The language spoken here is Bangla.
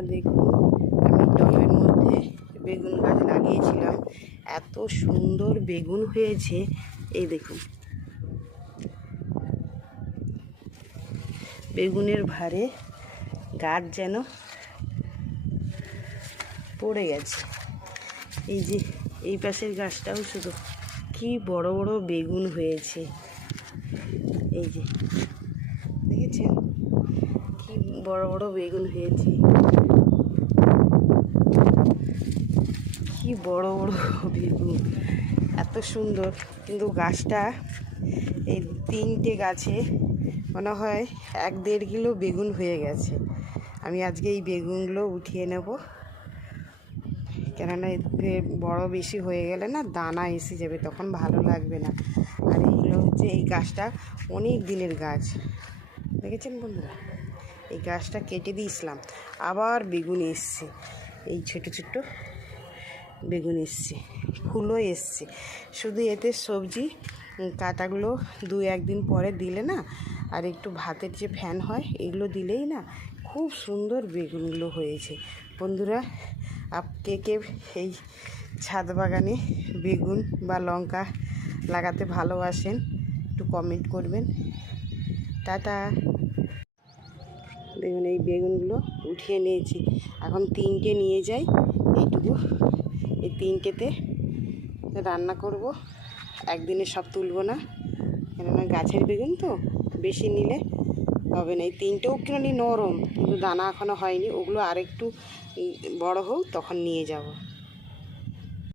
বন্ধুরা দেখুন, আমি টবের মধ্যে বেগুন গাছ লাগিয়েছিলাম, এত সুন্দর বেগুন হয়েছে। এই দেখুন, বেগুনের ভারে গাছ যেন পড়ে গেছে। এই যে এই পাশের গাছটাও শুধু কি বড় বড় বেগুন হয়েছে। এই যে দেখেছেন কি বড় বড় বেগুন হয়েছে, কি বড় বড় বেগুন, এত সুন্দর। কিন্তু গাছটা এই 3টে গাছে মনে হয় 1-1.5 কিলো বেগুন হয়ে গেছে। আমি আজকে এই বেগুনগুলো উঠিয়ে নেব, কেননা বড় বেশি হয়ে গেলে না দানা এসে যাবে, তখন ভালো লাগবে না। আর এইগুলো হচ্ছে, এই গাছটা অনেক দিনের গাছ, দেখেছেন বন্ধুরা। এই গাছটা কেটে দিয়েছিলাম, আবার বেগুন এসছে, এই ছোটো ছোটো বেগুন এসছে, ফুলও এসছে। শুধু এতে সবজি কাটাগুলো 2-1 দিন পরে দিলে না, আর একটু ভাতের যে ফ্যান হয় এগুলো দিলেই না খুব সুন্দর বেগুনগুলো হয়েছে। বন্ধুরা, কে কে এই ছাদ বাগানে বেগুন বা লঙ্কা লাগাতে ভালোবাসেন একটু কমেন্ট করবেন। টাটা। দেখুন, এই বেগুনগুলো উঠিয়ে নিয়েছি, এখন 3টে নিয়ে যাই। এইটুকু, এই 3টেতে রান্না করব, একদিনে সব তুলবো না, কেননা গাছের বেগুন তো বেশি নিলে হবে না। এই 3টেও কিনে নরম, কিন্তু দানা এখনও হয়নি, ওগুলো আরেকটু বড় হোক তখন নিয়ে যাব।